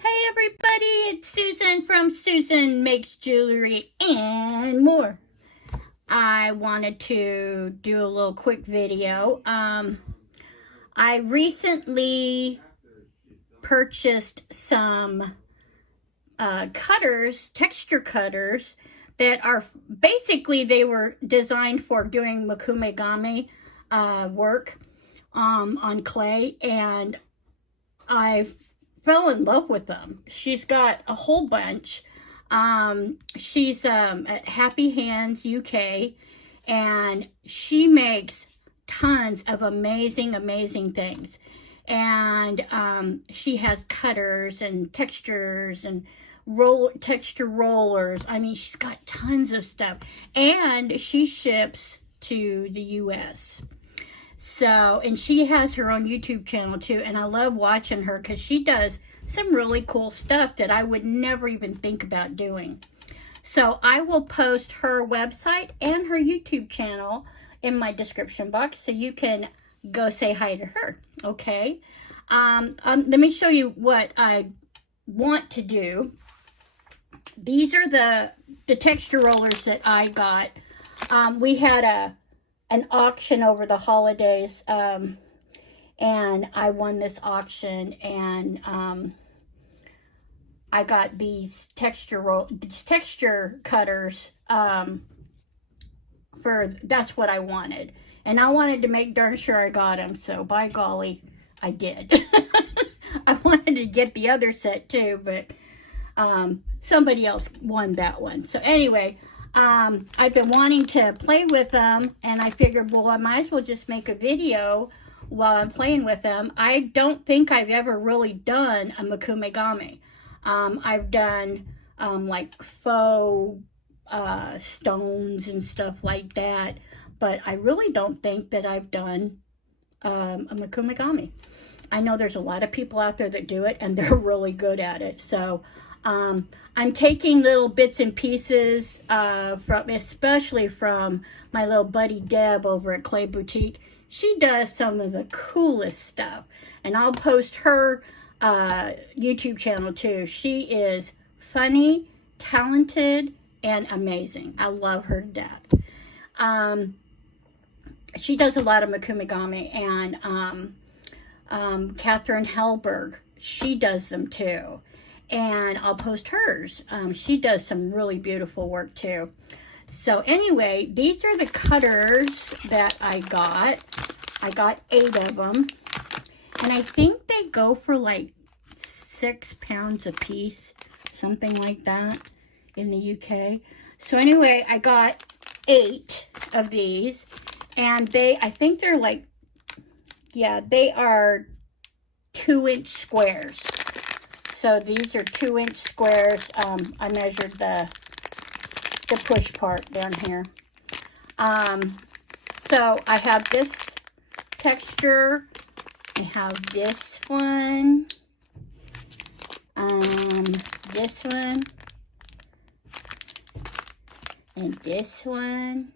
Hey everybody, it's Susan from Susan Makes Jewelry and More. I wanted to do a little quick video. I recently purchased some cutters, texture cutters, that are basically, they were designed for doing makume gane work on clay, and I fell in love with them. She's got a whole bunch. She's at Happy Hands UK, and she makes tons of amazing things. And she has cutters and textures and texture rollers. I mean, she's got tons of stuff, and she ships to the US. So, and she has her own YouTube channel too, and I love watching her because she does some really cool stuff that I would never even think about doing. So I will post her website and her YouTube channel in my description box so you can go say hi to her, okay? Let me show you what I want to do. These are the texture rollers that I got. We had an auction over the holidays, and I won this auction, and I got these texture cutters that's what I wanted, and I wanted to make darn sure I got them, so by golly, I did. I wanted to get the other set too, but somebody else won that one. So anyway, I've been wanting to play with them, and I figured, well, I might as well just make a video while I'm playing with them. I don't think I've ever really done a makume gane. I've done like faux stones and stuff like that, but I really don't think that I've done a makume gane. I know there's a lot of people out there that do it, and they're really good at it. So I'm taking little bits and pieces especially from my little buddy Deb over at Clay Boutique. She does some of the coolest stuff, and I'll post her YouTube channel too. She is funny, talented, and amazing. I love her to death. She does a lot of makume gane, and Catherine Hellberg, she does them too. And I'll post hers. She does some really beautiful work too. So anyway, these are the cutters that I got. I got 8 of them. And I think they go for like £6 a piece, something like that in the UK. So anyway, I got 8 of these. And I think they're like, yeah, they are 2-inch squares. So these are 2-inch squares. I measured the push part down here. So I have this texture. I have this one. This one. And this one.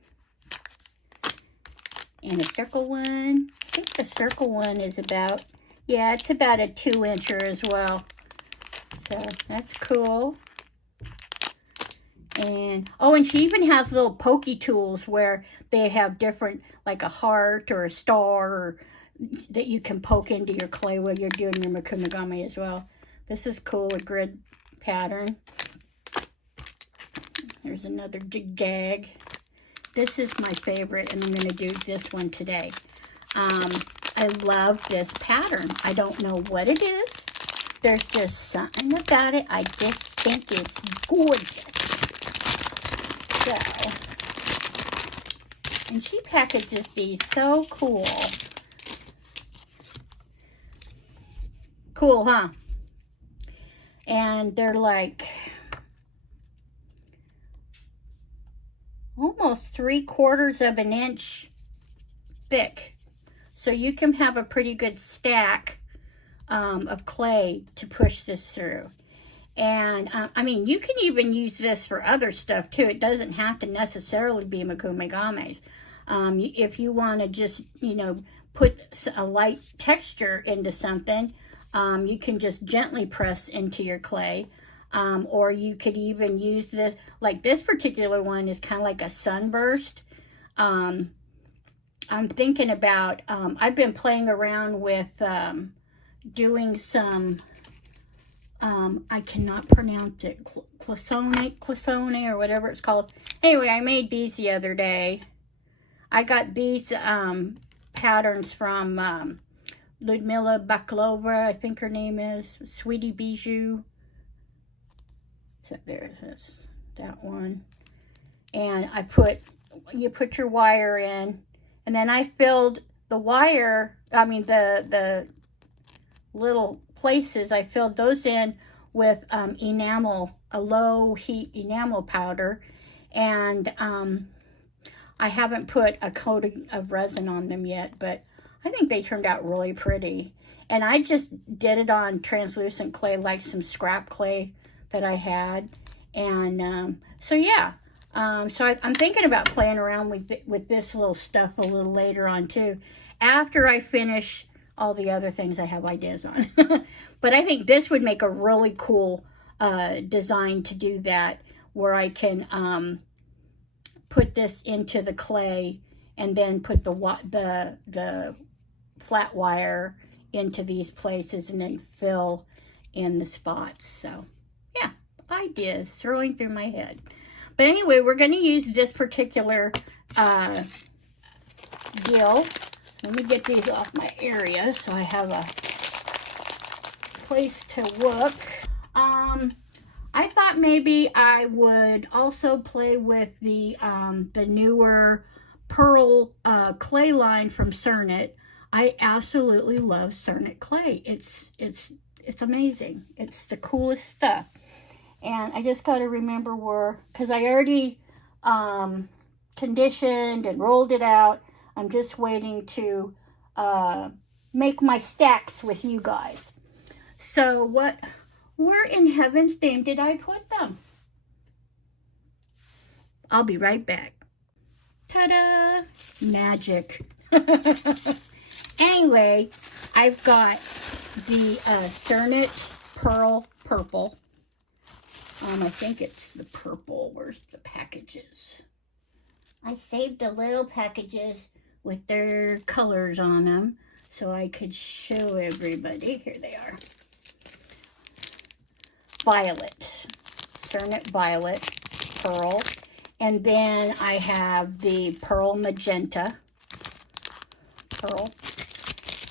And a circle one. I think the circle one is about, yeah, it's about a 2-incher as well. So that's cool. And oh, and she even has little pokey tools where they have different, like a heart or a star, that you can poke into your clay while you're doing your makume gane as well. This is cool, a grid pattern. There's another jig-jag. This is my favorite, and I'm going to do this one today. I love this pattern. I don't know what it is. There's just something about it. I just think it's gorgeous. So, and she packages these so cool. Cool, huh? And they're like almost 3/4 of an inch thick. So you can have a pretty good stack of clay to push this through. And I mean, you can even use this for other stuff too. It doesn't have to necessarily be makume ganes. If you want to just, you know, put a light texture into something, You can just gently press into your clay. Or you could even use this, like this particular one is kind of like a sunburst. I'm thinking about, I've been playing around with doing some, I cannot pronounce it, clisone or whatever it's called. Anyway, I made these the other day. I got these patterns from Ludmila Baklova, I think her name is, Sweetie Bijou. So there's this, that one. And you put your wire in, and then I filled the wire, the little places, I filled those in with enamel, a low heat enamel powder. And I haven't put a coating of resin on them yet, but I think they turned out really pretty. And I just did it on translucent clay, like some scrap clay that I had. And so yeah, so I'm thinking about playing around with this little stuff a little later on too, after I finish all the other things I have ideas on. But I think this would make a really cool design to do that, where I can put this into the clay and then put the flat wire into these places and then fill in the spots. So yeah, ideas throwing through my head. But anyway, we're going to use this particular deal. Let me get these off my area so I have a place to look. I thought maybe I would also play with the newer pearl clay line from Cernit. I absolutely love Cernit clay. It's amazing. It's the coolest stuff. And I just got to remember where, because I already conditioned and rolled it out. I'm just waiting to make my stacks with you guys. So where in heaven's name did I put them? I'll be right back. Ta-da! Magic. Anyway, I've got the Cernit Pearl Purple. I think it's the purple. Where's the packages? I saved the little packages with their colors on them so I could show everybody. Here they are. Violet. Cernit Violet Pearl. And then I have the Pearl Magenta Pearl.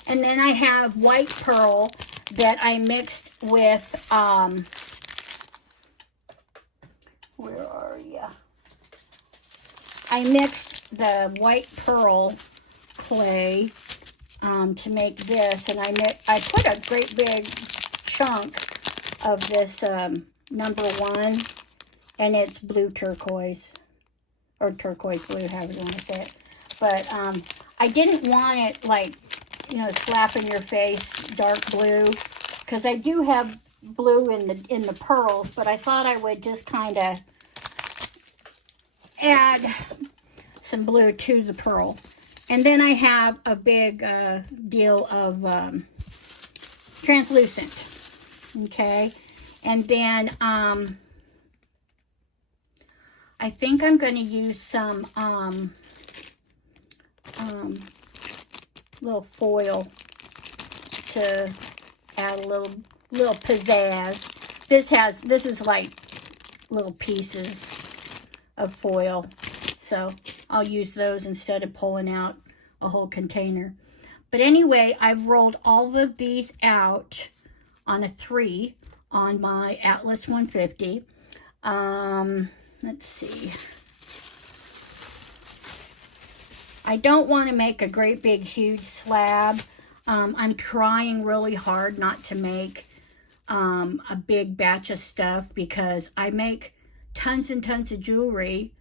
And then I have white pearl that I mixed with, where are you? I mixed the white pearl clay to make this, and I put a great big chunk of this number 1, and it's blue turquoise, or turquoise blue, however you want to say it. But I didn't want it like, slap in your face, dark blue, because I do have blue in the pearls, but I thought I would just kind of add some blue to the pearl. And then I have a big deal of translucent, okay? And then I think I'm going to use some little foil to add a little pizzazz. This is like little pieces of foil, so I'll use those instead of pulling out a whole container. But anyway, I've rolled all of these out on a 3 on my Atlas 150. Let's see. I don't want to make a great big huge slab. I'm trying really hard not to make a big batch of stuff, because I make tons and tons of jewelry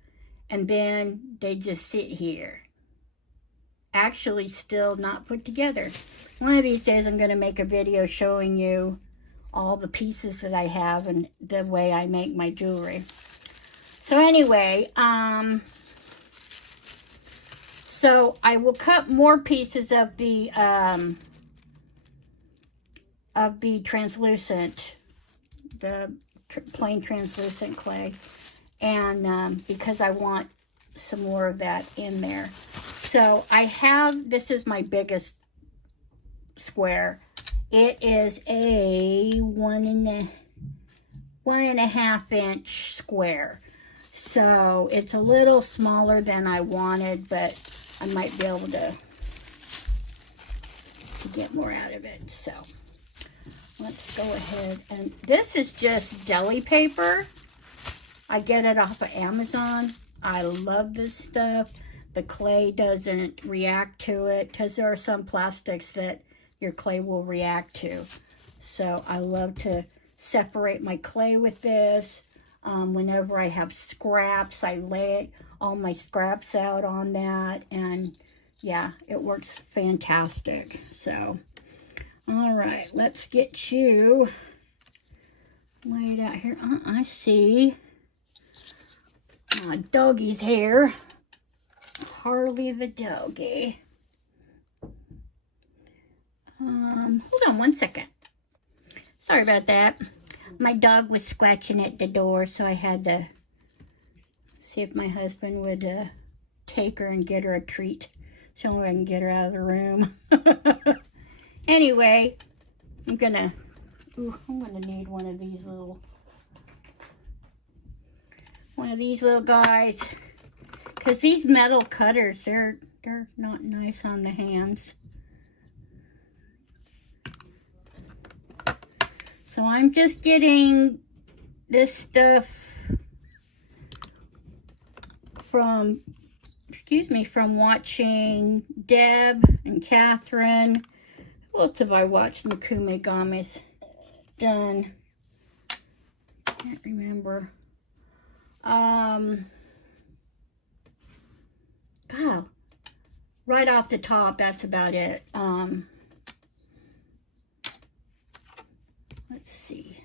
and then they just sit here, actually still not put together. One of these days I'm going to make a video showing you all the pieces that I have and the way I make my jewelry. So anyway, so I will cut more pieces of the of the translucent, the plain translucent clay. And because I want some more of that in there. So I have, this is my biggest square. It is a 1.5 inch square. So it's a little smaller than I wanted, but I might be able to get more out of it. So let's go ahead, and this is just deli paper. I get it off of Amazon. I love this stuff. The clay doesn't react to it because there are some plastics that your clay will react to. So I love to separate my clay with this. Whenever I have scraps, I lay all my scraps out on that, and yeah, it works fantastic. So, all right, let's get you laid out here. I see doggy's here. Harley the doggy. Hold on one second. Sorry about that. My dog was scratching at the door, so I had to see if my husband would take her and get her a treat. So I can get her out of the room. Anyway, I'm gonna need one of these little guys, because these metal cutters, they're not nice on the hands. So I'm just getting this stuff from watching Deb and Catherine. Who else have I watched makume games done? Can't remember. Oh, right off the top, that's about it. Let's see.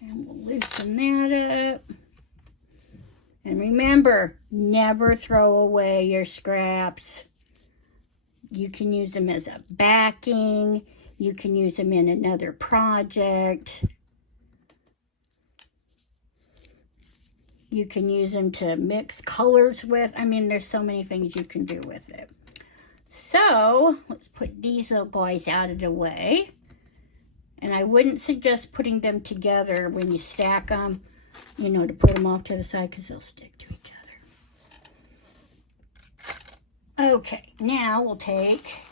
And we'll loosen that up. And remember, never throw away your scraps. You can use them as a backing. You can use them in another project. You can use them to mix colors with. I mean, there's so many things you can do with it. So, let's put these little guys out of the way. And I wouldn't suggest putting them together when you stack them, you know, to put them off to the side, because they'll stick to each other. Okay, now we'll take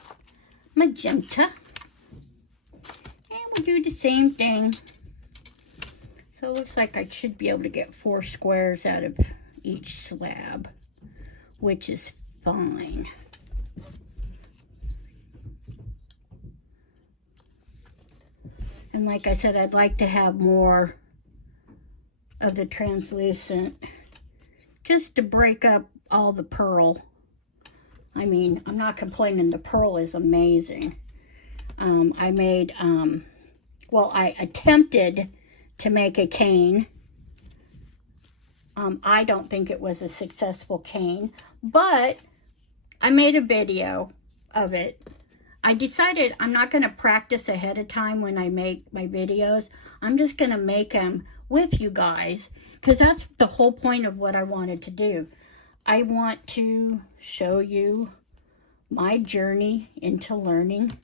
magenta. And we'll do the same thing. So it looks like I should be able to get 4 squares out of each slab, which is fine. And like I said, I'd like to have more of the translucent just to break up all the pearl. I mean, I'm not complaining. The pearl is amazing. I made, well, I attempted to make a cane. I don't think it was a successful cane, but I made a video of it. I decided I'm not going to practice ahead of time when I make my videos. I'm just going to make them with you guys, because that's the whole point of what I wanted to do. I want to show you my journey into learning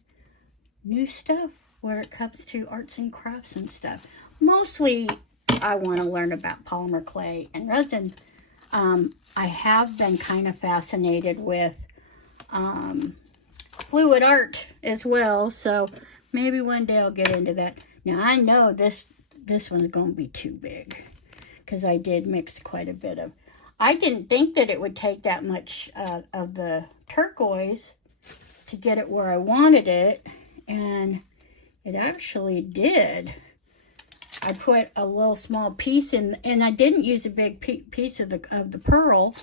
new stuff where it comes to arts and crafts and stuff. Mostly, I want to learn about polymer clay and resin. I have been kind of fascinated with fluid art as well, so maybe one day I'll get into that. Now I know this one's going to be too big, because I did mix quite a bit of. I didn't think that it would take that much of the turquoise to get it where I wanted it, and it actually did. I put a little small piece in, and I didn't use a big piece of the pearl,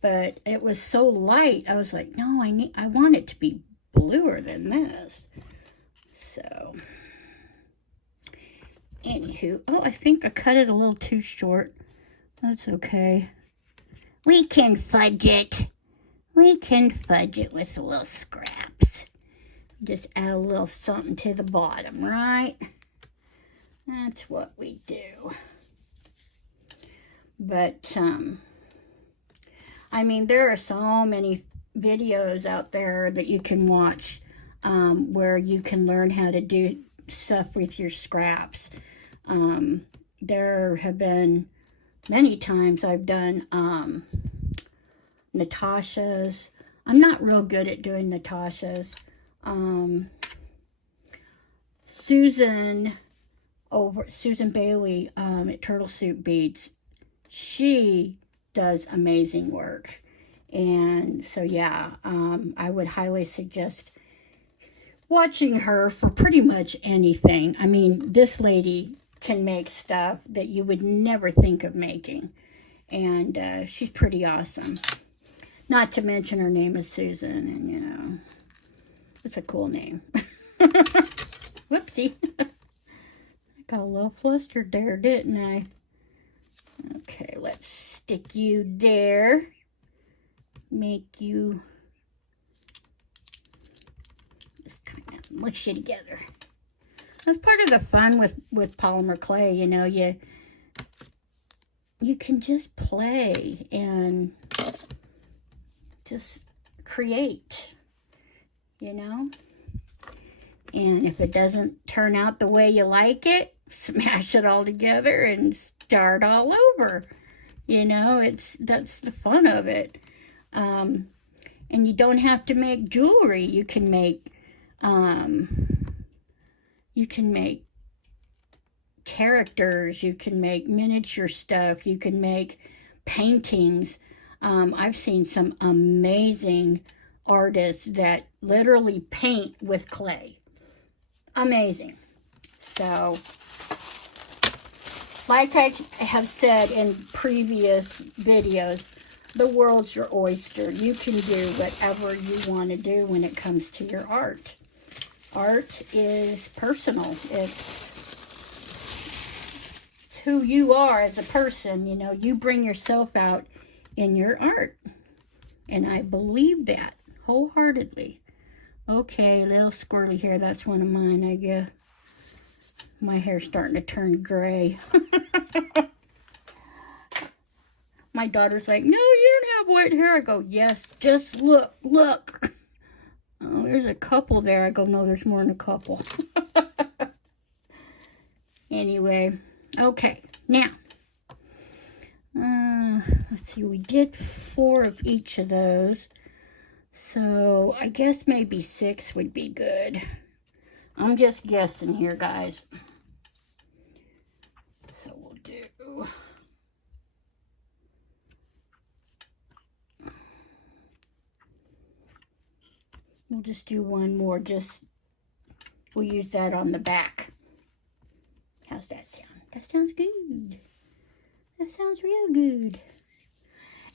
but it was so light. I was like, no, I want it to be bluer than this. So, anywho, oh, I think I cut it a little too short. That's okay. We can fudge it. We can fudge it with a little scraps. Just add a little something to the bottom, right? That's what we do. But, I mean, there are so many videos out there that you can watch where you can learn how to do stuff with your scraps. There have been many times I've done Natasha's. I'm not real good at doing Natasha's. Susan Bailey at Turtle Soup Beads, she does amazing work. And so yeah, I would highly suggest watching her for pretty much anything. I mean, this lady can make stuff that you would never think of making, and she's pretty awesome. Not to mention her name is Susan, and you know, it's a cool name. Whoopsie. I got a little flustered there, didn't I? Okay, let's stick you there. Make you just kind of mush you together. That's part of the fun with polymer clay, you know, you can just play and just create, you know. And if it doesn't turn out the way you like it, smash it all together and start all over. You know, that's the fun of it. And you don't have to make jewelry. You can make characters, you can make miniature stuff, you can make paintings. I've seen some amazing artists that literally paint with clay. Amazing. So, like I have said in previous videos, the world's your oyster. You can do whatever you want to do when it comes to your art. Art is personal. It's who you are as a person. You know, you bring yourself out in your art. And I believe that wholeheartedly. Okay, a little squirrely hair. That's one of mine, I guess. My hair's starting to turn gray. My daughter's like, no, you don't have white hair. I go, yes, just look, look. Oh, there's a couple there. I go, no, there's more than a couple. Anyway, okay, now, let's see, we did 4 of each of those. So, I guess maybe 6 would be good. I'm just guessing here, guys. So, we'll do... We'll just do one more, we'll use that on the back. How's that sound? That sounds good. That sounds real good.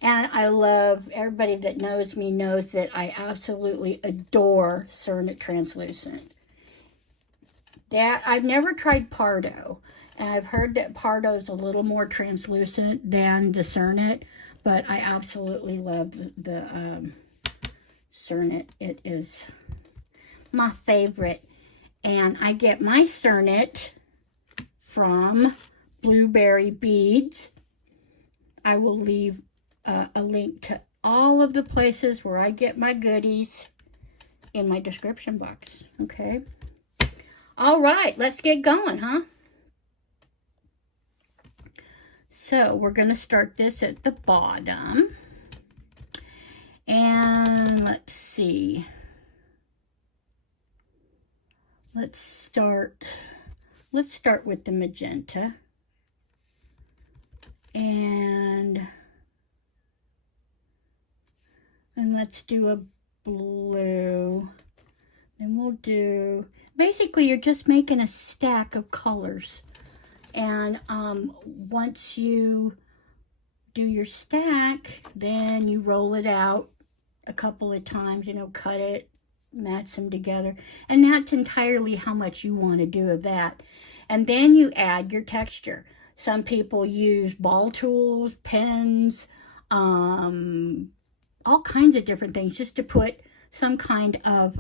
And I love, everybody that knows me knows that I absolutely adore Cernit translucent. That, I've never tried Pardo, and I've heard that Pardo is a little more translucent than the Cernit, but I absolutely love the Cernit. It is my favorite. And I get my Cernit from Blueberry Beads. I will leave a link to all of the places where I get my goodies in my description box. Okay. All right, let's get going, huh? So we're going to start this at the bottom. And let's see. Let's start with the magenta. And let's do a blue. Then we'll do, basically you're just making a stack of colors. And once you do your stack, then you roll it out a couple of times, you know, cut it, match them together. And that's entirely how much you want to do of that. And then you add your texture. Some people use ball tools, pens, all kinds of different things just to put some kind of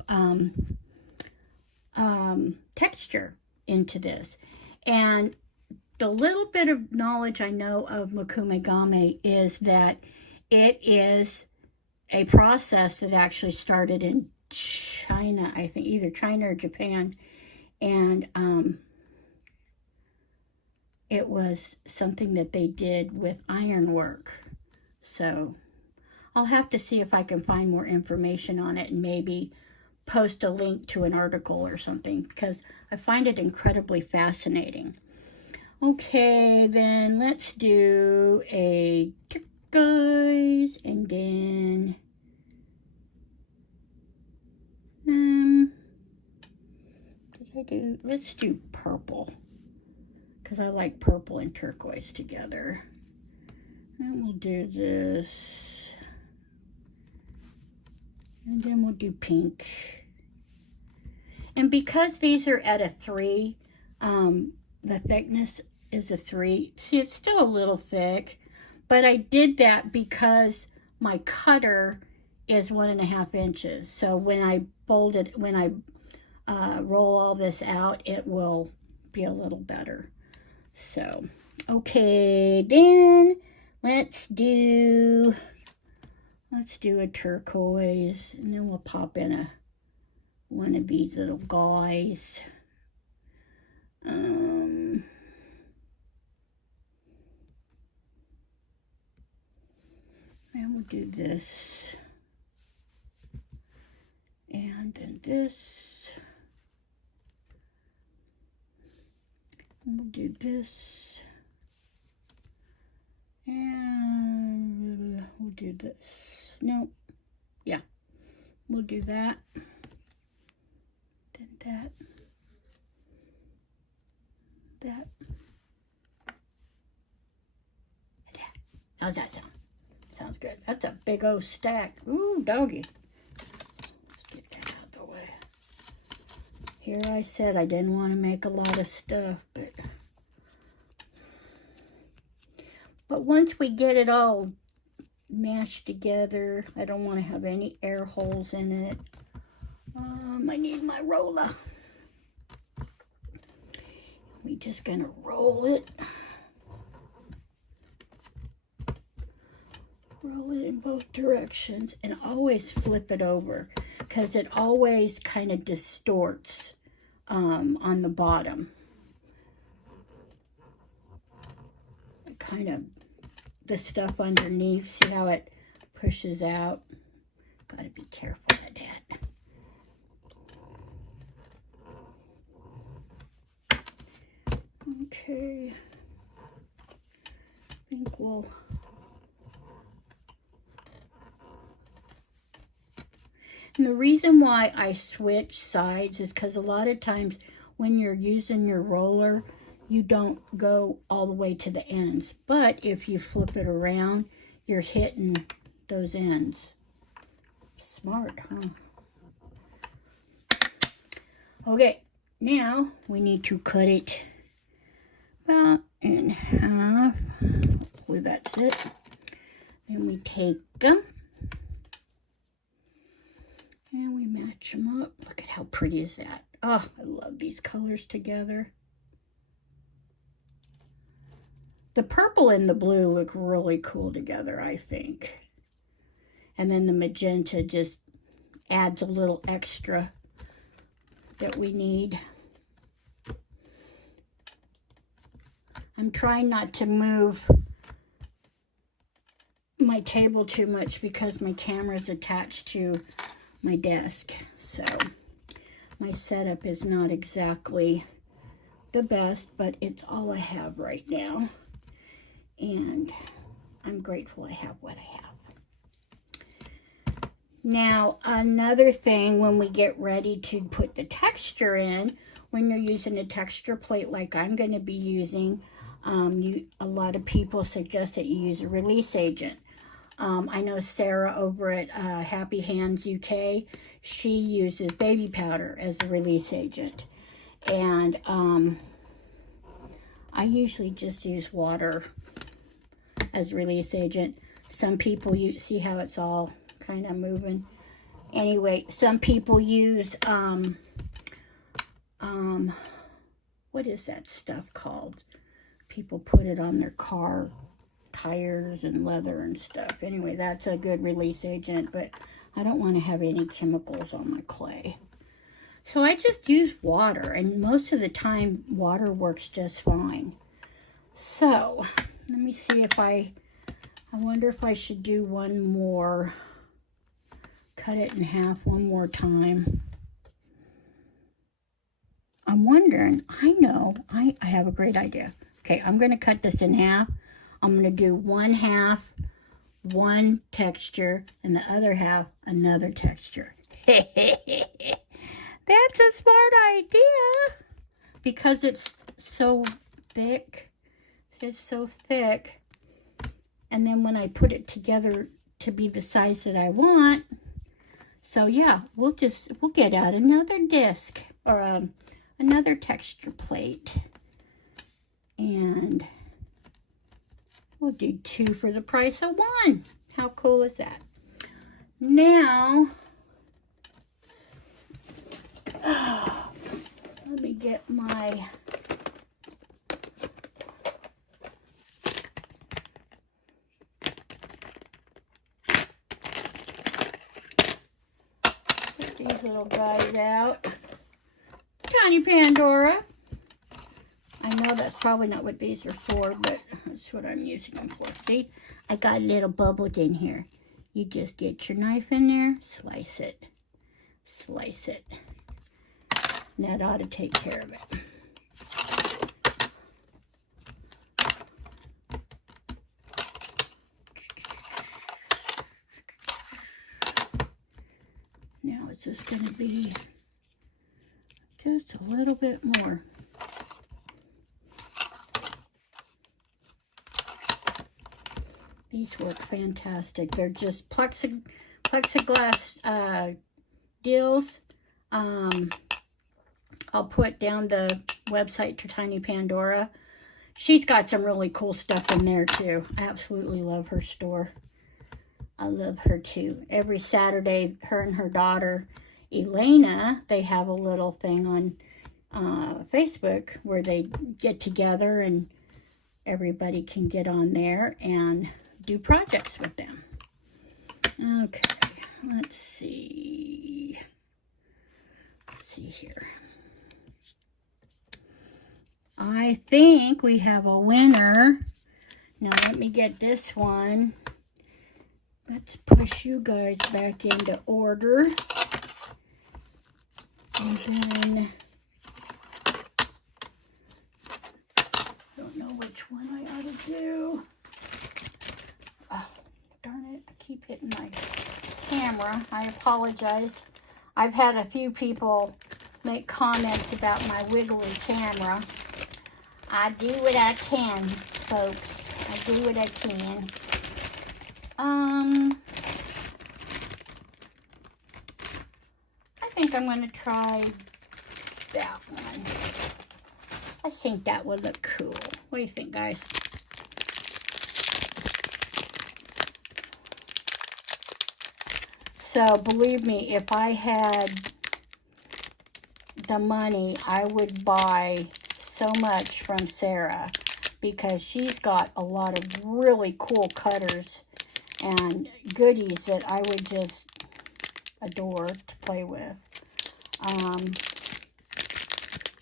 texture into this. And the little bit of knowledge I know of makume game is that it is a process that actually started in China, I think, either China or Japan. And it was something that they did with ironwork. So I'll have to see if I can find more information on it and maybe post a link to an article or something, because I find it incredibly fascinating. Okay, then let's do a turquoise, and then let's do purple, because I like purple and turquoise together. And we'll do this, and then we'll do pink. And because these are at a 3, the thickness is a 3. See, it's still a little thick, but I did that because my cutter is 1.5 inches. So when I roll all this out, it will be a little better. So, okay, then let's do a turquoise, and then we'll pop in one of these little guys. And we'll do this, and then this, and we'll do this, and we'll do this. No, yeah, we'll do that, then that, that, and that. How's that sound? Sounds good. That's a big old stack. Ooh, doggy. Let's get that out of the way. Here I said I didn't want to make a lot of stuff, but once we get it all mashed together, I don't want to have any air holes in it. I need my roller. We're just gonna roll it. Roll it in both directions, and always flip it over, because it always kind of distorts on the bottom. Kind of the stuff underneath, see how it pushes out? Gotta be careful of that. Okay, I think we'll... And the reason why I switch sides is because a lot of times when you're using your roller, you don't go all the way to the ends. But if you flip it around, you're hitting those ends. Smart, huh? Okay, now we need to cut it about in half. Hopefully that's it. Then we take them. And we match them up. Look at how pretty is that. Oh, I love these colors together. The purple and the blue look really cool together, I think. And then the magenta just adds a little extra that we need. I'm trying not to move my table too much because my camera is attached to my desk, so my setup is not exactly the best, but it's all I have right now, and I'm grateful I have what I have. Now, another thing, when we get ready to put the texture in, when you're using a texture plate like I'm going to be using, a lot of people suggest that you use a release agent. I know Sarah over at Happy Hands UK, she uses baby powder as a release agent. And I usually just use water as a release agent. Some people, you see how it's all kind of moving. Anyway, some people use what is that stuff called? People put it on their car tires and leather and stuff. Anyway, that's a good release agent, but I don't want to have any chemicals on my clay. So I just use water, and most of the time water works just fine. So let me see if I wonder if I should do one more, cut it in half one more time. I'm wondering, I know, I have a great idea. Okay, I'm going to cut this in half. I'm going to do one half, one texture, and the other half, another texture. That's a smart idea. Because it's so thick. It's so thick. And then when I put it together to be the size that I want. So yeah, we'll get out another disc or another texture plate. And we'll do 2 for the price of 1. How cool is that? Now, let me get my put these little guys out. Tiny Pandora. I know that's probably not what these are for, but that's what I'm using them for. See, I got little bubbles in here. You just get your knife in there, slice it, slice it. That ought to take care of it. Now it's just going to be just a little bit more. These work fantastic. They're just plexiglass deals. I'll put down the website to Tiny Pandora. She's got some really cool stuff in there too. I absolutely love her store. I love her too. Every Saturday, her and her daughter, Elena, they have a little thing on Facebook where they get together and everybody can get on there and do projects with them. Okay, let's see. Let's see here. I think we have a winner. Now let me get this one. Let's push you guys back into order. And then, I don't know which one I ought to do. Oh, darn it, I keep hitting my camera. I apologize. I've had a few people make comments about my wiggly camera. I do what I can, folks. I do what I can. I think I'm going to try that one. I think that would look cool. What do you think, guys? So, believe me, if I had the money, I would buy so much from Sarah because she's got a lot of really cool cutters and goodies that I would just adore to play with.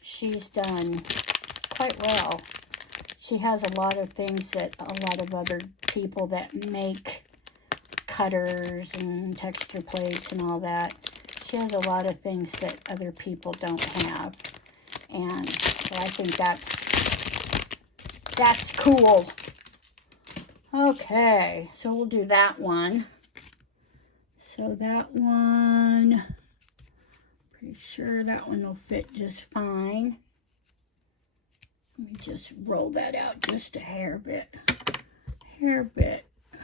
She's done quite well. She has a lot of things that a lot of other people that make cutters and texture plates and all that. She has a lot of things that other people don't have. And so I think that's cool. Okay, so we'll do that one. So that one, pretty sure that one will fit just fine. Let me just roll that out just a hair bit,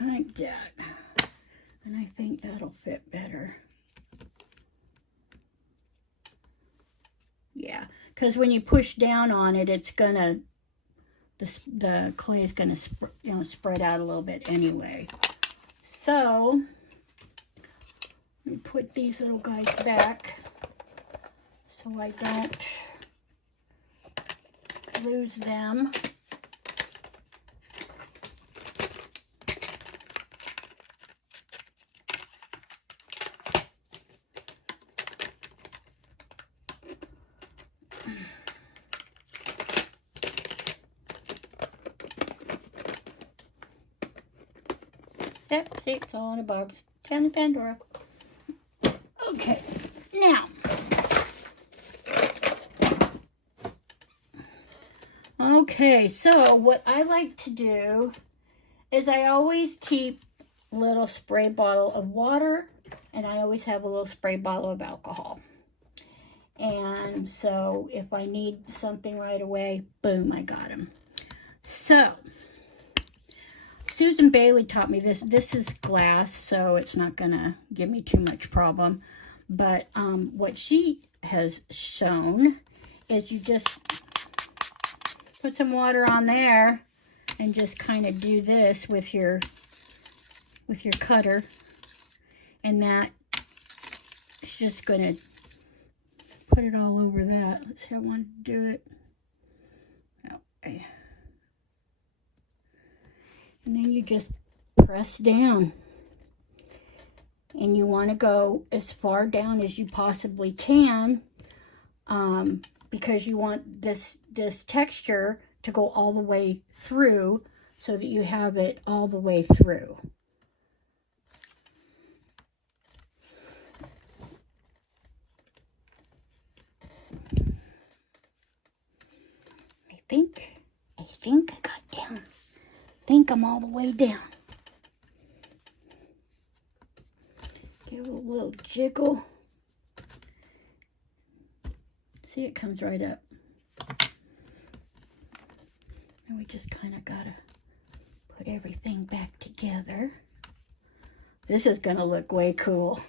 like that. And I think that'll fit better. Yeah, because when you push down on it, it's gonna, the clay is gonna spread out a little bit anyway. So let me put these little guys back so I don't lose them. Yep, see, it's all in a box. Down to Pandora. Okay, now. Okay, so what I like to do is I always keep a little spray bottle of water, and I always have a little spray bottle of alcohol. And so if I need something right away, boom, I got them. So Susan Bailey taught me this. This is glass, so it's not going to give me too much problem. But what she has shown is you just put some water on there and just kind of do this with your cutter. And that is just going to put it all over that. Let's see, I want to do it. Okay. And then you just press down. And you want to go as far down as you possibly can, because you want this texture to go all the way through so that you have it all the way through. I think I got down. I think I'm all the way down. Give it a little jiggle. See, it comes right up. And we just kind of gotta put everything back together. This is gonna look way cool.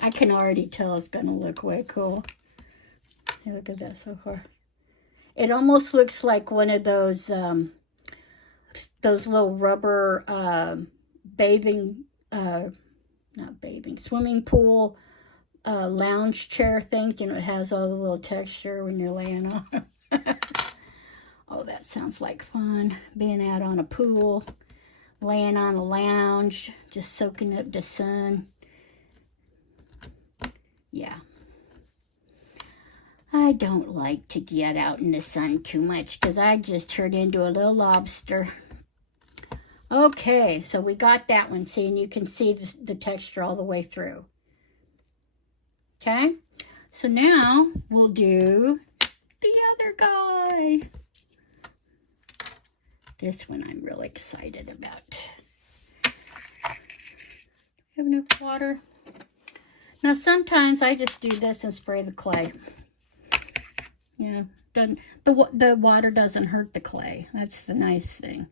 I can already tell it's gonna look way cool. Hey, look at that so far. It almost looks like one of those little rubber swimming pool lounge chair things. You know, it has all the little texture when you're laying on. Oh, that sounds like fun. Being out on a pool, laying on a lounge, just soaking up the sun. Yeah. I don't like to get out in the sun too much because I just turned into a little lobster. Okay, so we got that one. See, and you can see the texture all the way through. Okay, so now we'll do the other guy. This one I'm really excited about. Have enough water? Now sometimes I just do this and spray the clay. Yeah, the water doesn't hurt the clay. That's the nice thing.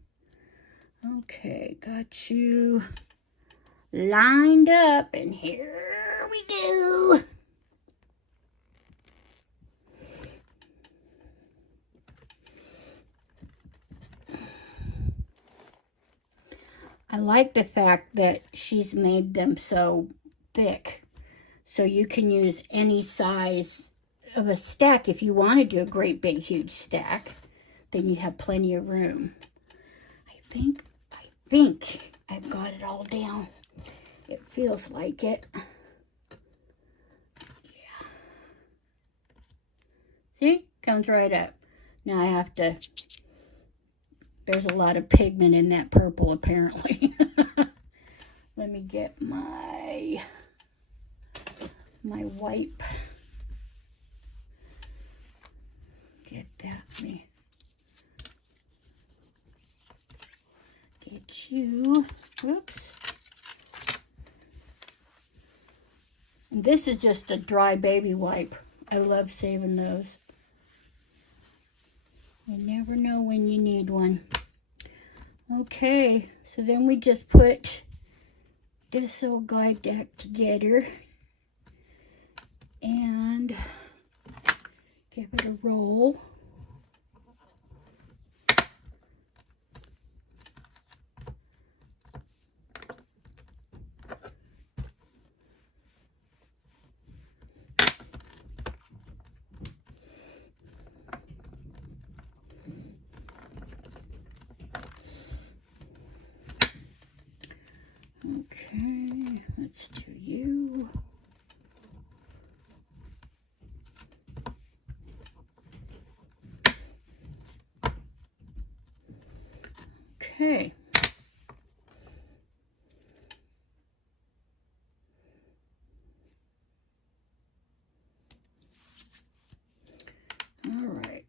Okay, got you lined up, and here we go. I like the fact that she's made them so thick, so you can use any size of a stack. If you want to do a great big huge stack, then you have plenty of room. I think I've got it all down. It feels like it. Yeah. See? Comes right up. Now I have to, there's a lot of pigment in that purple apparently. Let me get my wipe. Get that me. Get you. Whoops. And this is just a dry baby wipe. I love saving those. You never know when you need one. Okay, so then we just put this old guy back together and give it a roll. Okay. All right.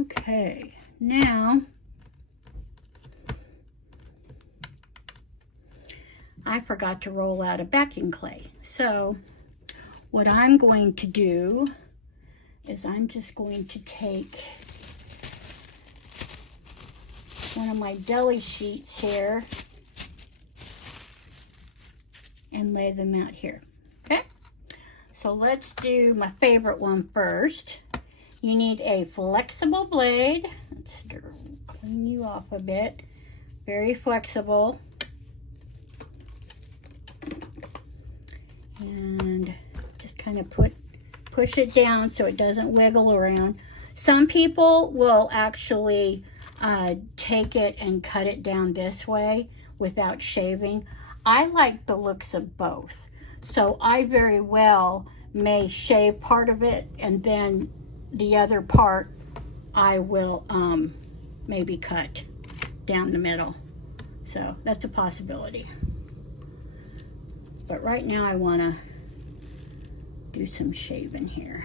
Okay, now I forgot to roll out a backing clay. So what I'm going to do is I'm just going to take one of my deli sheets here and lay them out here. Okay, so let's do my favorite one first. You need a flexible blade. Let's clean you off a bit. Very flexible. And just kind of push it down so it doesn't wiggle around. Some people will actually take it and cut it down this way without shaving. I like the looks of both. So I very well may shave part of it, and then the other part I will maybe cut down the middle. So that's a possibility. But right now I want to do some shaving here.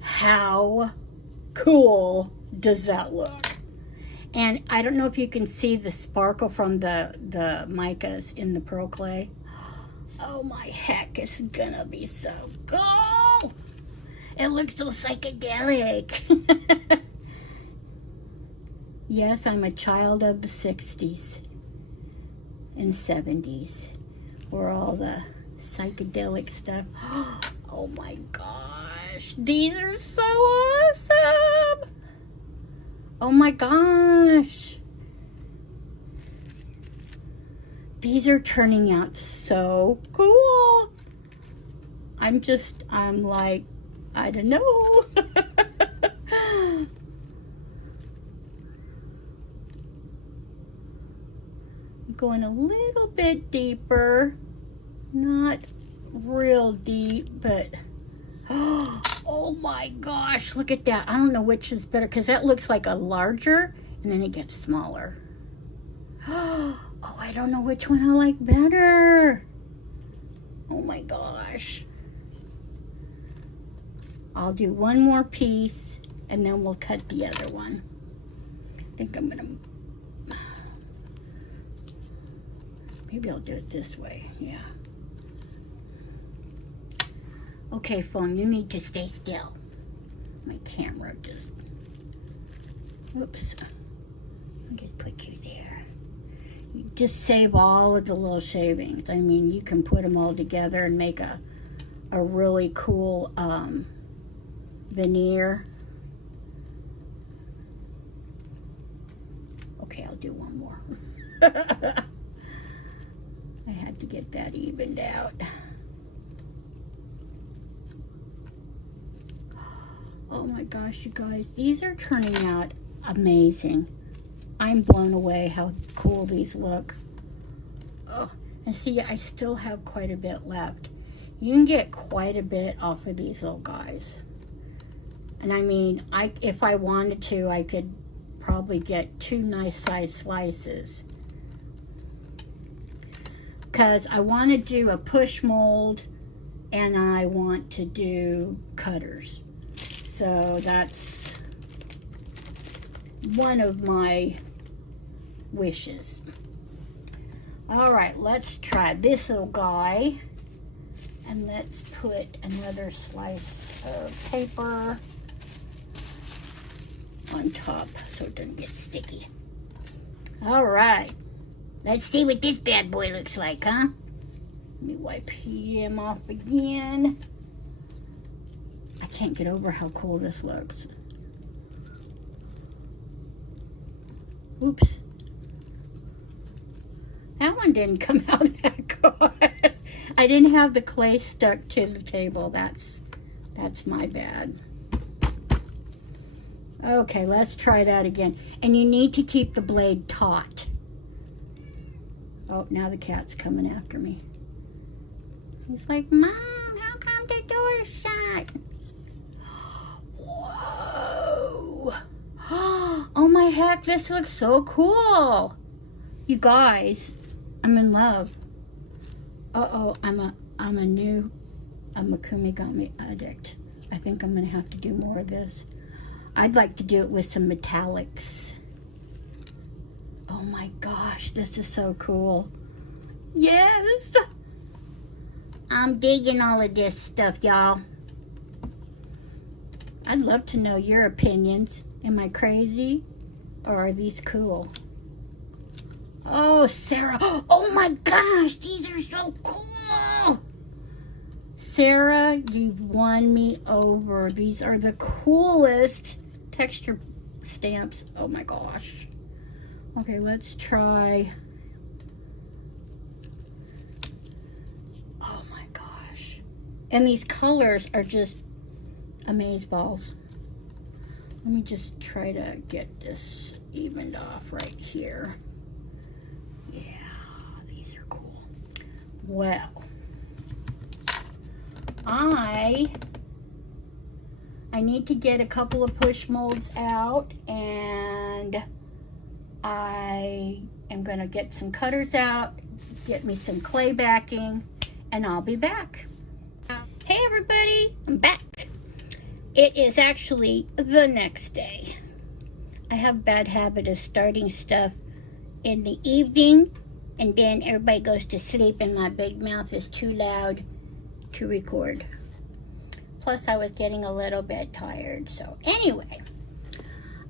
How cool does that look? And I don't know if you can see the sparkle from the micas in the pearl clay. Oh my heck, it's gonna be so cool. It looks so psychedelic. Yes, I'm a child of the 60s and 70s, where all the psychedelic stuff. Oh my gosh, these are so awesome. Oh my gosh. These are turning out so cool. I'm like, I don't know. I'm going a little bit deeper. Not real deep, but oh my gosh, look at that. I don't know which is better, because that looks like a larger and then it gets smaller. Oh, I don't know which one I like better. Oh my gosh. I'll do one more piece and then we'll cut the other one. I think I'm gonna, maybe I'll do it this way, yeah. Okay, phone, you need to stay still. My camera just, whoops. I'll just put you there. You just save all of the little shavings. I mean, you can put them all together and make a really cool veneer. Okay, I'll do one more. I had to get that evened out. Oh my gosh, you guys, these are turning out amazing. I'm blown away how cool these look. Oh, and see, I still have quite a bit left. You can get quite a bit off of these little guys. And I mean, if I wanted to, I could probably get 2 nice size slices. Because I want to do a push mold and I want to do cutters. So that's one of my wishes. All right, let's try this little guy. And let's put another slice of paper on top so it doesn't get sticky. All right, let's see what this bad boy looks like, huh? Let me wipe him off again. I can't get over how cool this looks. Oops. That one didn't come out that good. I didn't have the clay stuck to the table. That's my bad. Okay, let's try that again. And you need to keep the blade taut. Oh, now the cat's coming after me. He's like, Mom, how come the door's shut? Whoa. Oh my heck, this looks so cool. You guys, I'm in love. Uh-oh, I'm a makume gane addict. I think I'm gonna have to do more of this. I'd like to do it with some metallics. Oh my gosh, this is so cool. Yes. I'm digging all of this stuff, y'all. I'd love to know your opinions. Am I crazy? Or are these cool? Oh, Sarah. Oh my gosh, these are so cool. Sarah, you've won me over. These are the coolest texture stamps. Oh my gosh. Okay, let's try. Oh my gosh. And these colors are just amazeballs. Let me just try to get this evened off right here. Yeah, these are cool. Well, I need to get a couple of push molds out, and I am going to get some cutters out, get me some clay backing, and I'll be back. Hey everybody, I'm back. It is actually the next day. I have a bad habit of starting stuff in the evening, and then everybody goes to sleep and my big mouth is too loud to record. Plus I was getting a little bit tired. So anyway,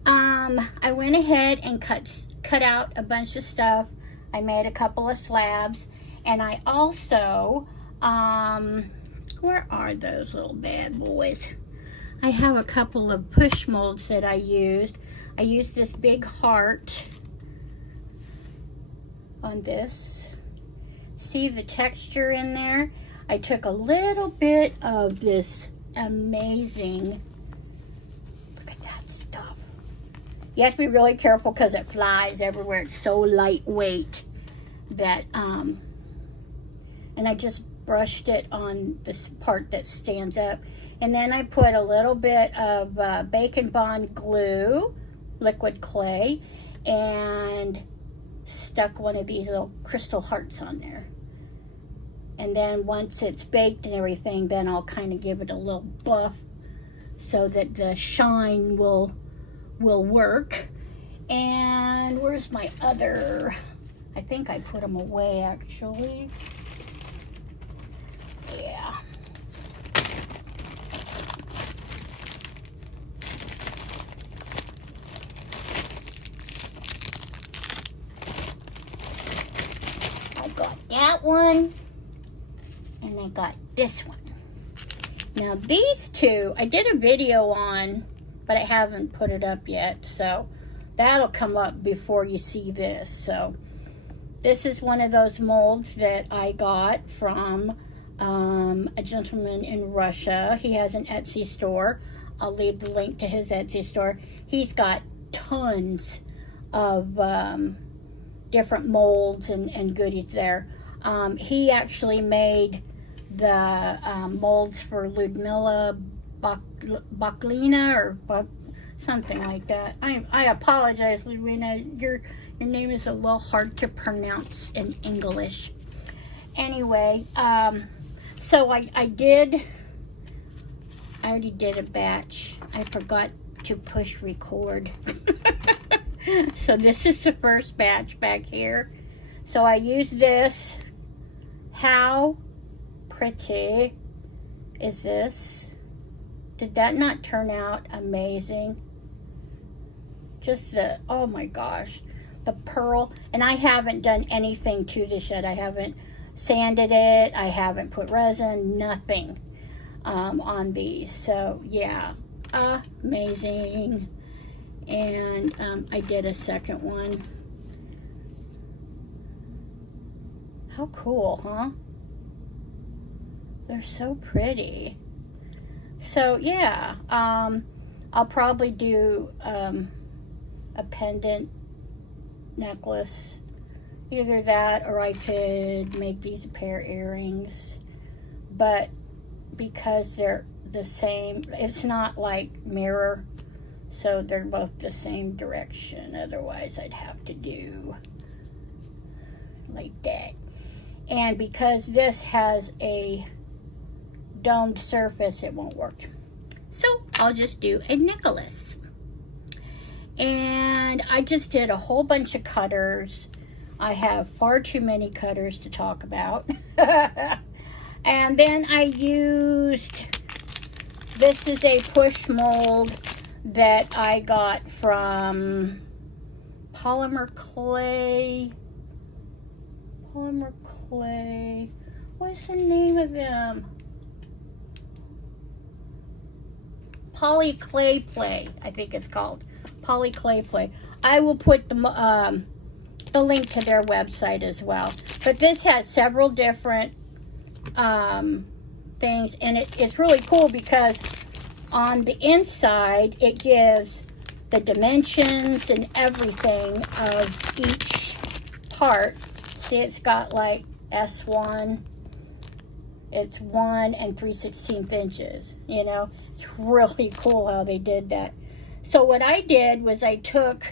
I went ahead and cut out a bunch of stuff. I made a couple of slabs, and I also, where are those little bad boys? I have a couple of push molds that I used. I used this big heart on this. See the texture in there? I took a little bit of this amazing, look at that stuff. You have to be really careful because it flies everywhere. It's so lightweight that, and I just brushed it on this part that stands up. And then I put a little bit of Bacon Bond glue, liquid clay, and stuck one of these little crystal hearts on there. And then once it's baked and everything, then I'll kind of give it a little buff so that the shine will work. And where's my other? I think I put them away actually. Yeah. I got that one, and I got this one. Now these two, I did a video on, but I haven't put it up yet, so that'll come up before you see this. So this is one of those molds that I got from a gentleman in Russia. He has an Etsy store. I'll leave the link to his Etsy store. He's got tons of different molds and goodies there. He actually made the molds for Ludmila Baklina or something like that. I apologize, Ludmila. Your name is a little hard to pronounce in English. Anyway, so I already did a batch. I forgot to push record. So this is the first batch back here. So I used this. How pretty is this? Did that not turn out amazing? Just the, oh my gosh, the pearl. And I haven't done anything to this yet. I haven't sanded it. I haven't put resin, nothing on these. So yeah, amazing. And I did a second one. How cool, huh? They're so pretty. So yeah, I'll probably do a pendant necklace. Either that, or I could make these a pair of earrings. but because they're the same, it's not like mirror, so they're both the same direction. Otherwise I'd have to do like that. And because this has a domed surface, it won't work. So I'll just do a necklace. And I just did a whole bunch of cutters. I have far too many cutters to talk about. And then I used, this is a push mold that I got from Polymer Clay. What's the name of them? Poly Clay Play, I think it's called. Poly Clay Play. I will put the link to their website as well. But this has several different things, and it's really cool because on the inside it gives the dimensions and everything of each part. See, it's got like S1, it's 1 and 3/16 inches, you know. It's really cool how they did that. So what I did was I took,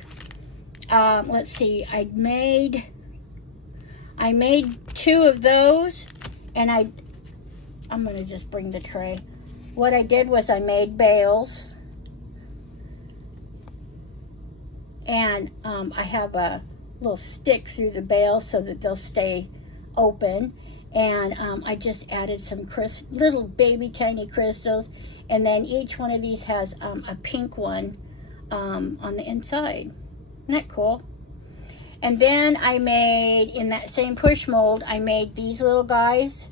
let's see, I made 2 of those, and I'm gonna just bring the tray. What I did was I made bales, and I have a little stick through the bale so that they'll stay open, and I just added some little baby tiny crystals, and then each one of these has a pink one on the inside. Isn't that cool? And then I made, in that same push mold, I made these little guys.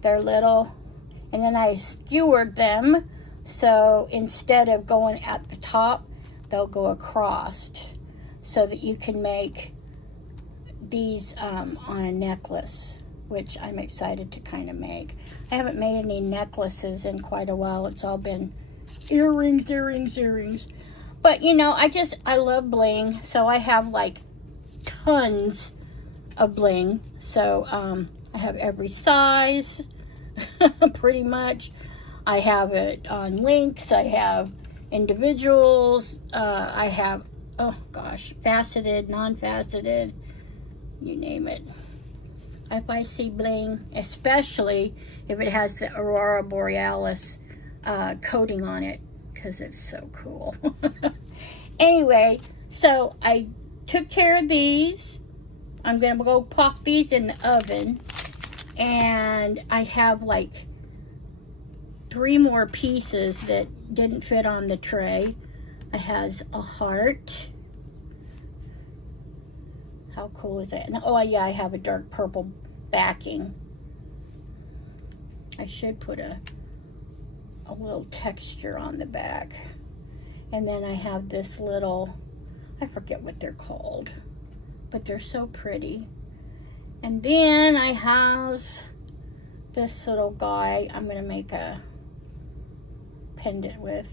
They're little, and then I skewered them, so instead of going at the top, they'll go across, so that you can make these on a necklace, which I'm excited to kind of make. I haven't made any necklaces in quite a while. It's all been earrings. But you know, I love bling, so I have like tons of bling. So I have every size, pretty much. I have it on links, I have individuals, I have, oh gosh, faceted, non-faceted, you name it. If I see bling, especially if it has the Aurora Borealis coating on it, because it's so cool. Anyway, so I took care of these. I'm going to go pop these in the oven. And I have like 3 more pieces that didn't fit on the tray. It has a heart. How cool is that? And, oh yeah, I have a dark purple backing. I should put a little texture on the back. And then I have this little, I forget what they're called, but they're so pretty. And then I have this little guy I'm going to make a pendant with.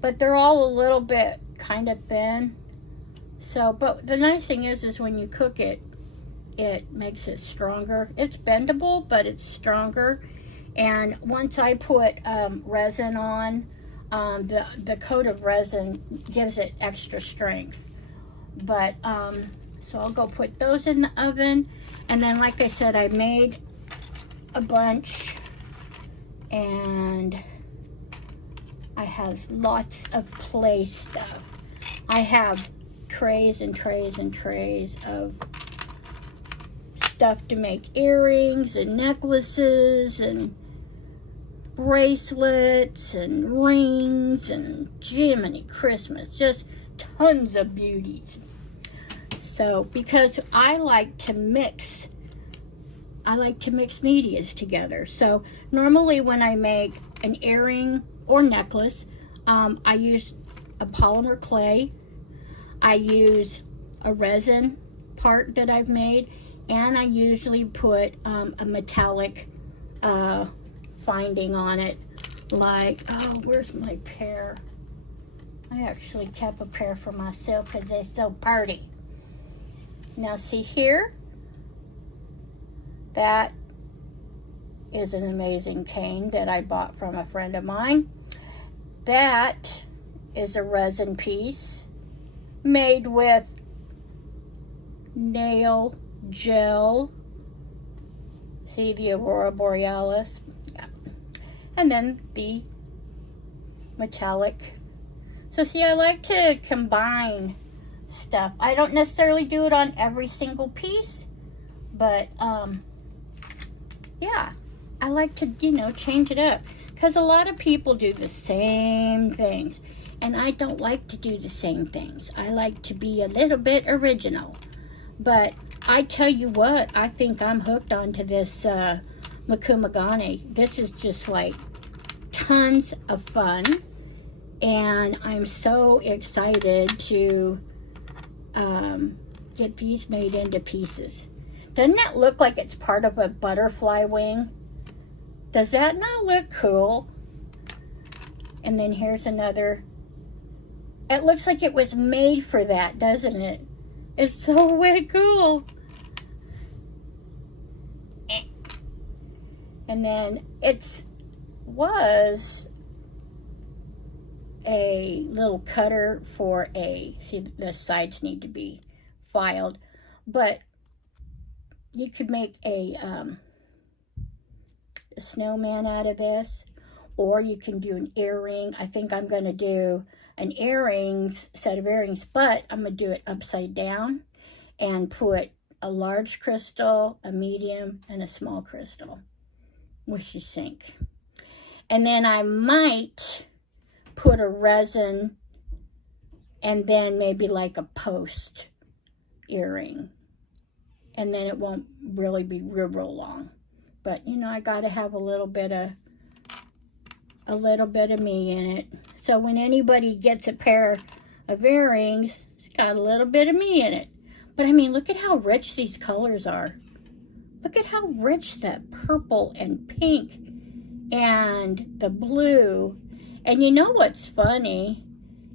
But they're all a little bit kind of thin. So, but the nice thing is when you cook it, it makes it stronger. It's bendable, but it's stronger. And once I put resin on, the coat of resin gives it extra strength. But, so I'll go put those in the oven. And then, like I said, I made a bunch. And I have lots of play stuff. I have trays and trays and trays of stuff to make earrings and necklaces and bracelets and rings and Jiminy Christmas, just tons of beauties. So, because I like to mix medias together. So normally when I make an earring or necklace, I use a polymer clay, I use a resin part that I've made, and I usually put a metallic finding on it, like, oh, where's my pair? I actually kept a pair for myself because they're so pretty. Now see here, that is an amazing cane that I bought from a friend of mine. That is a resin piece made with nail gel. See the Aurora Borealis? Yeah. And then the metallic. So see, I like to combine stuff. I don't necessarily do it on every single piece, but yeah, I like to, you know, change it up, because a lot of people do the same things, and I don't like to do the same things. I like to be a little bit original. But I tell you what, I think I'm hooked onto this makume gane. This is just like tons of fun, and I'm so excited to get these made into pieces. Doesn't that look like it's part of a butterfly wing? Does that not look cool? And then here's another. It looks like it was made for that, doesn't it? It's so way cool. And then it was a little cutter for a, see, the sides need to be filed, but you could make a snowman out of this, or you can do an earring. I think I'm going to do an set of earrings, but I'm going to do it upside down and put a large crystal, a medium, and a small crystal. What you think? And then I might put a resin and then maybe like a post earring. And then it won't really be real long. But, you know, I got to have a little bit of me in it. So when anybody gets a pair of earrings, it's got a little bit of me in it. But I mean, look at how rich these colors are. Look at how rich that purple and pink and the blue. And you know what's funny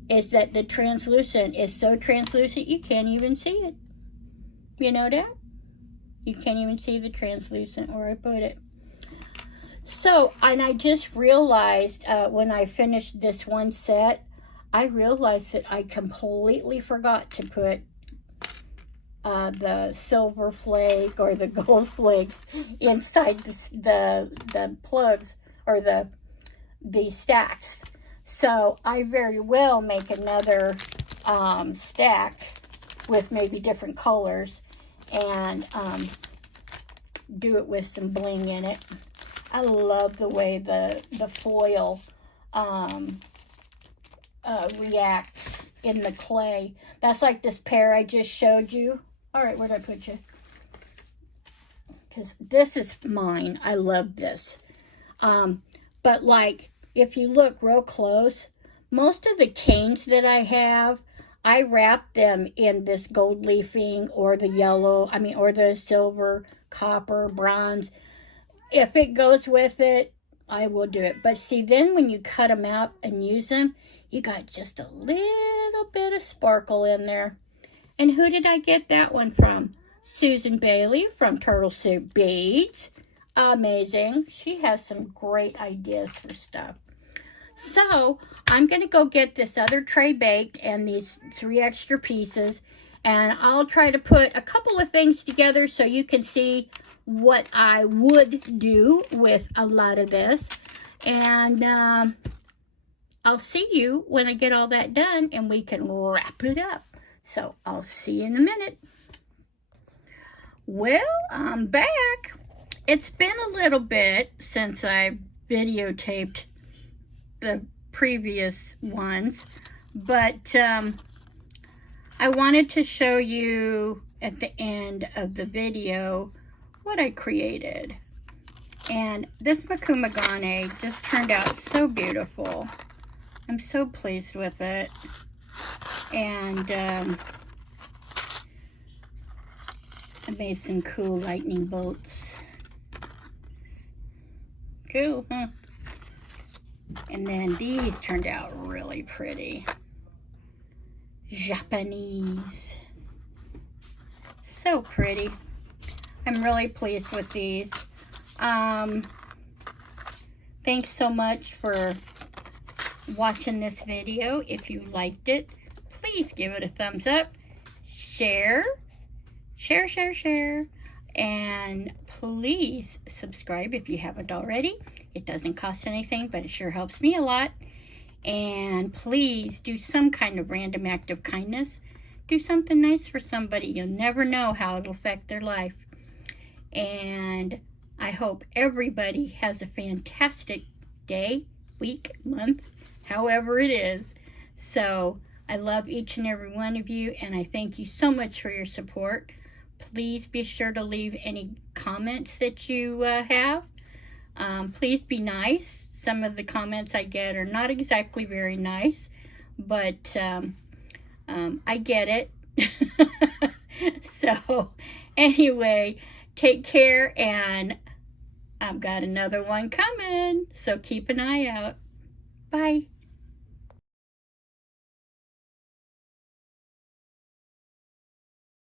is that the translucent is so translucent you can't even see it. You know that? You can't even see the translucent where I put it. So, and I just realized when I finished this one set, I realized that I completely forgot to put the silver flake or the gold flakes inside the plugs or the stacks. So I very well make another stack with maybe different colors and do it with some bling in it. I love the way the foil reacts in the clay. That's like this pair I just showed you. All right, where'd I put you? Because this is mine. I love this. But like, if you look real close, most of the canes that I have, I wrap them in this gold leafing or the yellow, or the silver, copper, bronze. If it goes with it, I will do it. But see, then when you cut them out and use them, you got just a little bit of sparkle in there. And who did I get that one from? Susan Bailey from Turtle Soup Beads. Amazing. She has some great ideas for stuff. So I'm going to go get this other tray baked and these 3 extra pieces. And I'll try to put a couple of things together so you can see what I would do with a lot of this. And I'll see you when I get all that done and we can wrap it up. So I'll see you in a minute. Well, I'm back. It's been a little bit since I videotaped the previous ones, but I wanted to show you at the end of the video what I created. And this makume gane just turned out so beautiful. I'm so pleased with it. And I made some cool lightning bolts. Cool, huh? And then these turned out really pretty. Japanese. So pretty. I'm really pleased with these. Thanks so much for watching this video. If you liked it, please give it a thumbs up. Share. And please subscribe if you haven't already. It doesn't cost anything, but it sure helps me a lot. And please do some kind of random act of kindness. Do something nice for somebody. You'll never know how it'll affect their life. And I hope everybody has a fantastic day, week, month, however it is. So I love each and every one of you, and I thank you so much for your support. Please be sure to leave any comments that you have. Please be nice. Some of the comments I get are not exactly very nice, but I get it. So anyway, take care, and I've got another one coming, so keep an eye out. Bye.